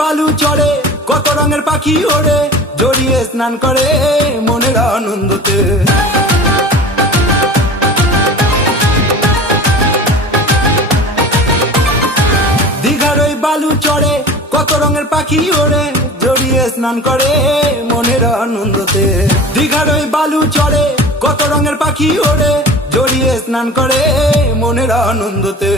বালু চড়ে কত রঙের পাখি ওড়ে, জড়িয়ে স্নান করে মনের আনন্দতে। দীঘার ওই বালু চড়ে কত রঙের পাখি ওড়ে, জড়িয়ে স্নান করে মনের আনন্দতে। দীঘার ওই বালু চড়ে কত রঙের পাখি ওড়ে, জড়িয়ে স্নান করে মনের আনন্দতে।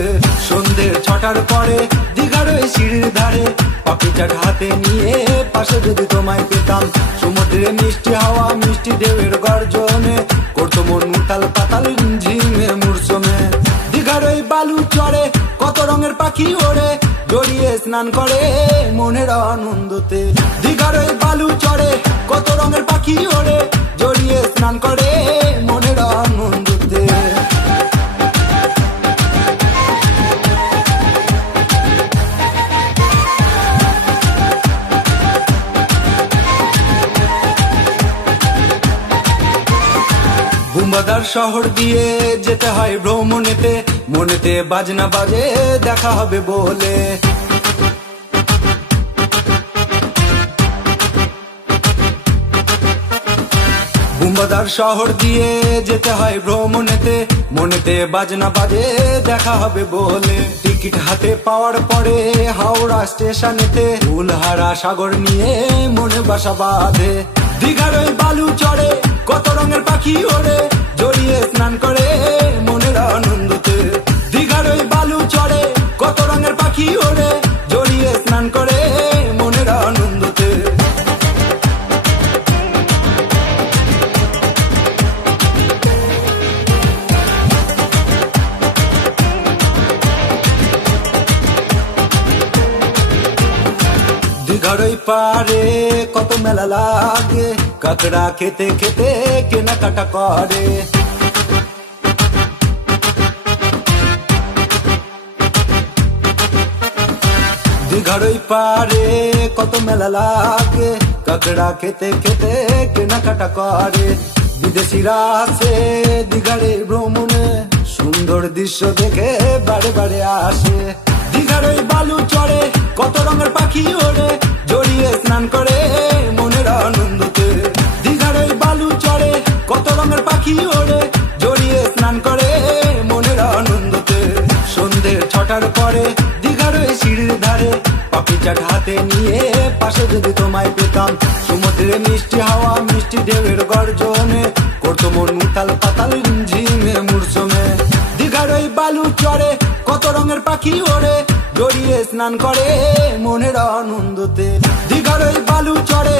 সন্ধ্যের 6টার পরে দীঘার ওই সিঁড়ির ধারে পাখি চাট হাতে নিয়ে পাশে যদি তোমায় পেতাম, সমুদ্রে মিষ্টি হাওয়া মিষ্টি ঢেউয়ের গর্জনে করতো মন উথাল পাতাল ঝিমে মূর্ছনে। দীঘার ওই বালু চড়ে কত রঙের পাখি ওড়ে, জড়িয়ে স্নান করে মনের আনন্দতে। দীঘার ওই বালু চড়ে কত রঙের পাখি ওড়ে, জড়িয়ে স্নান করে মনের আনন্দতে। বুম্বাদার শহর দিয়ে যেতে হয় ভ্রমণেতে, মনেতে বাজনা বাজে দেখা হবে বলে। বুম্বাদার শহর দিয়ে যেতে হয় ভ্রমণেতে, মনেতে বাজনা বাজে দেখা হবে বলে। টিকিট হাতে পাওয়ার পরে হাওড়া স্টেশনেতে ফুলহারা সাগর নিয়ে মনে বাসা বাঁধে। দীঘার ওই বালু চড়ে কত রঙের পাখি ওড়ে, জড়িয়ে স্নান করে মনের আনন্দতে। দীঘার ওই বালু চড়ে কত রঙের পাখি ওড়ে, জড়িয়ে স্নান করে মনের আনন্দতে। দীঘার ওই পারে কত মেলা লাগে, কাকড়া খেতে খেতে কেনাকাটা করে। দীঘার ওই পারে কত মেলা লাগে, কাকড়া খেতে খেতে কেনাকাটা করে। বিদেশিরা আসে দীঘার এই ভ্রমণে, সুন্দর দৃশ্য দেখে বারে বারে আসে। দীঘার ওই বালু চড়ে কত রঙের পাখি ওড়ে, জড়িয়ে স্নান করে মনের আনন্দতে। দীঘার ওই বালু চড়ে কত রঙের পাখি ওড়ে, জড়িয়ে স্নান করে মনের আনন্দতে। সন্ধ্যের 6টার পরে দীঘার ওই সিঁড়ির ধারে পাখি চাট হাতে নিয়ে পাশে যদি তোমায় পেতাম, সমুদ্রে মিষ্টি হাওয়া মিষ্টি ঢেউয়ের গর্জনে করতো মন উথাল পাতাল ঝিমে মূর্ছনে। দীঘার ওই বালু চড়ে কত রঙের পাখি ওড়ে, জড়িয়ে স্নান করে মনের আনন্দতে। দীঘার ওই বালু চড়ে